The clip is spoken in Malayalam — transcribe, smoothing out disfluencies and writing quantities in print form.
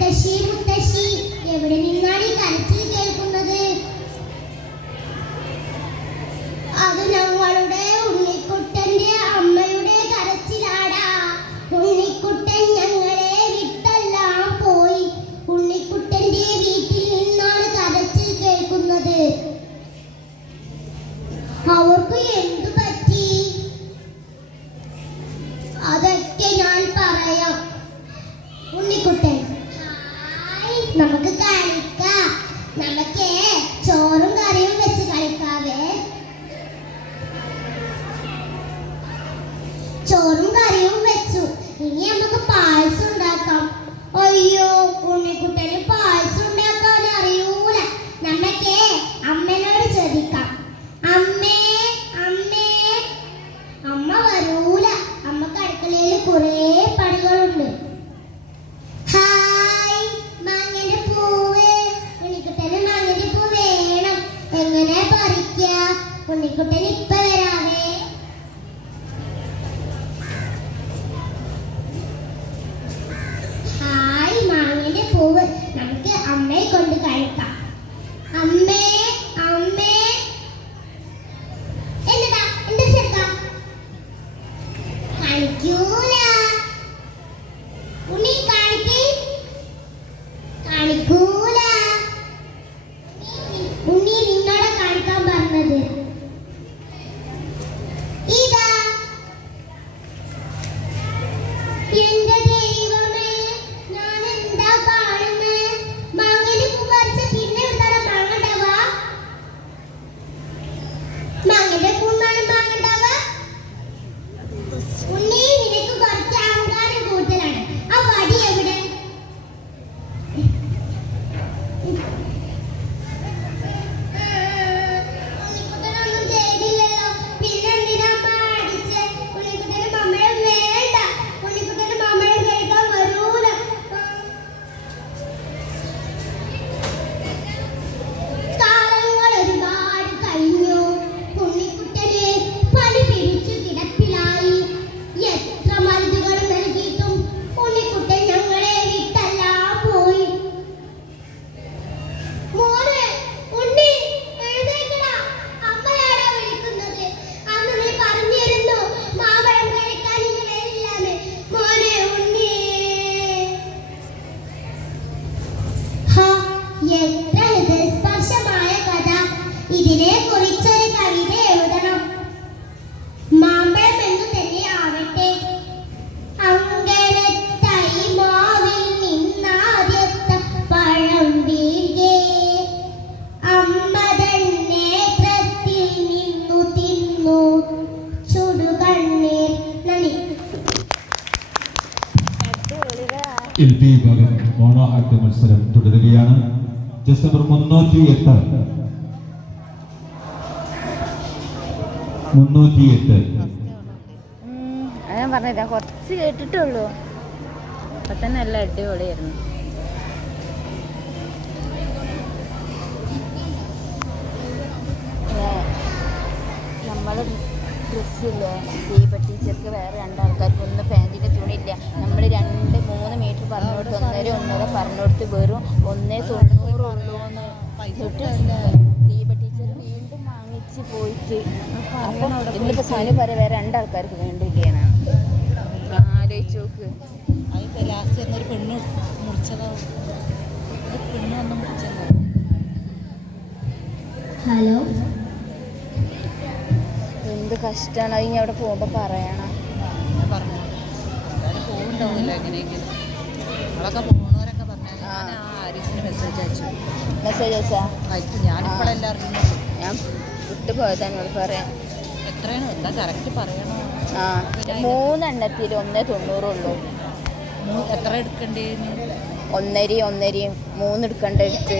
മുത്തശ്ശി മുത്തശ്ശി എവിടെ നിന്നാണ് ഈ കരച്ചിൽ കേൾക്കുന്നത്? അത് ഞങ്ങളുടെ ഉണ്ണിക്കുട്ടന്റെ അമ്മയുടെ കരച്ചിലാടാ. ഉണ്ണിക്കുട്ടൻ ഞങ്ങളെ വിട്ടെല്ലാം പോയി. ഉണ്ണിക്കുട്ടന്റെ വീട്ടിൽ നിന്നാണ് കരച്ചിൽ കേൾക്കുന്നത്. അവർക്ക് എന്തു പറ്റി? അതൊക്കെ ഞാൻ പറയാം. ഉണ്ണിക്കുട്ടൻ, നമുക്ക് കളിക്കാം. നമുക്ക് ചോറും കറിയും വെച്ച് കളിക്കാവേ. ചോറും കറിയും വെച്ചു. ഇനി നമുക്ക് പായസം ഉണ്ടാക്കാം. അയ്യോ, ഉണ്ണിക്കുട്ടന് പായസം ഉണ്ടാക്കാൻ അറിയൂല. നമുക്ക് അമ്മനോട് ചോദിക്കാം. അമ്മേ അമ്മേ. അമ്മ വരൂല. അമ്മക്ക് അടുക്കളയിൽ കുറേ പണികളുണ്ട്. ഹായ്, മാങ്ങന്റെ പൂവ്. ഉണ്ണിക്കുട്ടന് മാങ്ങന്റെ പൂ വേണം. എങ്ങനെ പറിക്ക? ഉണ്ണിക്കുട്ടൻ ഇപ്പൊ വരാവേ. ഹായ്, മാങ്ങന്റെ പൂവ്. നമുക്ക് അമ്മയെ കൊണ്ട് കഴിക്കാം. അമ്മേ അമ്മേ. എന്നടാ എന്താ ചെറുക്ക? കാണിക്കൂല. ഉണ്ണി കാണിക്കേ. കാണിക്കൂല. ഉണ്ണി നിന്നോട് കാണിക്കാൻ പറഞ്ഞത് ഇതാ. എന്റെ ദൈവമേ, ഞാൻ എന്താ കാണുന്നത്? മാങ്ങന്റെ പൂ പറിച്ച പിന്നെ എന്താണ് മാങ്ങ ഉണ്ടാവുക? മാങ്ങന്റെ പൂന്നാണ് മാങ്ങ ഉണ്ടാവുക? ഉണ്ണി, നിനക്ക് കുറച്ച് അഹങ്കാരം കൂടുതലാണ്. ആ വടി എവിടെ? ഉണ്ണിക്കുട്ടനൊന്നും ചെയ്തില്ലല്ലോ. പിന്നെ എന്തിനാ അമ്മ അടിച്ചേ? ഉണ്ണിക്കുട്ടന് മമ്മഴം വേണ്ട. ഉണ്ണിക്കുട്ടന് മമ്മഴം കഴിക്കാൻ വരൂല. കാലങ്ങൾ ഒരുപാട് കഴിഞ്ഞു. ഉണ്ണിക്കുട്ടന് പനി പിടിച്ചു കിടപ്പിലായി. എത്ര മരുന്നുകൾ നൽകിയിട്ടും ഉണ്ണിക്കുട്ടൻ ഞങ്ങളെ വിട്ടെല്ലാം പോയി. മോനെ, ഉണ്ണി, എഴുന്നേൽക്കടാ. അമ്മയാടാ വിളിക്കുന്നത്. അന്ന് നീ പറഞ്ഞിരുന്നു മാമ്പഴം കഴിക്കാൻ ഇനി വരില്ലാന്ന്. മോനെ, ഉണ്ണി. ഹാ, എത്ര ഹൃദയസ്പർശമായ കഥ. ഇതിനെ കുറിച്ചൊരു കവിത എഴുതണം. മാമ്പഴം എന്നു തന്നെ ആവട്ടെ. അങ്കനത്തൈ മാവിൽ നിന്നാദ്യത്തെ പഴം വീഴേ. അമ്മ തൻ നേത്രത്തിൽ നിന്നു തിന്നു ചുടുകണ്ണീർ. നന്ദി. LP വിഭാഗം മോണോ ആക്ട് മത്സരം തുടരുകയാണ്. Just number 308. ഞാൻ പറഞ്ഞില്ല, കുറച്ച് കേട്ടിട്ടുള്ളൂ. അപ്പൊ തന്നെ എല്ലാം അടിപൊളിയായിരുന്നു. നമ്മള് ഡ്രസ്സില്ലേ, ദീപ ടീച്ചർക്ക് വേറെ രണ്ടാൾക്കാർക്ക് ഒന്നും പാൻറ്റിൻ്റെ തുണിയില്ല. നമ്മൾ 2-3 മീറ്റർ പറഞ്ഞു കൊടുത്ത് 1.5 പറഞ്ഞു കൊടുത്ത് വെറും 1.90 ഉള്ളൂ എന്ന് ദീപ ടീച്ചർ വീണ്ടും വാങ്ങിച്ച് പോയിട്ട്. അപ്പം ഇന്നിപ്പോൾ സനു പറയാം വേറെ രണ്ടാൾക്കാർക്ക് വേണ്ടിയില്ലാണ്. ആലോചിച്ച് നോക്ക്. അതിപ്പോൾ ലാസ്റ്റ് എന്നൊരു പെണ്ണ് മുറിച്ചതാവും. ഒരു പെണ്ണ് വന്ന് മുറിച്ചതാവും. ഹലോ, എന്ത് കഷ്ടമാണ്. അത് ഇനി അവിടെ പോകുമ്പോൾ പറയണം. ഞാൻ പറഞ്ഞു എല്ലാവരും പോകുന്നുണ്ടാവുന്നില്ല എങ്ങനെയെങ്കിലും. നമ്മളൊക്കെ പോകുന്നവരൊക്കെ പറഞ്ഞു. ഞാൻ ആ ആരീസിന് മെസ്സേജ് അയച്ചു. മെസ്സേജ് അയച്ചാ അയച്ചു. ഞാനിപ്പോഴെല്ലാം അറിയുന്നത്. ഞാൻ വിട്ടു പോയതാണ് പറയാം. എത്രയാണ് എന്താ കറക്റ്റ് പറയണോ? ആ, 3 എണ്ണത്തിൽ 1.90 ഉള്ളൂ. എത്ര എടുക്കേണ്ടി? 1.5 3 എടുക്കേണ്ട എടുത്ത്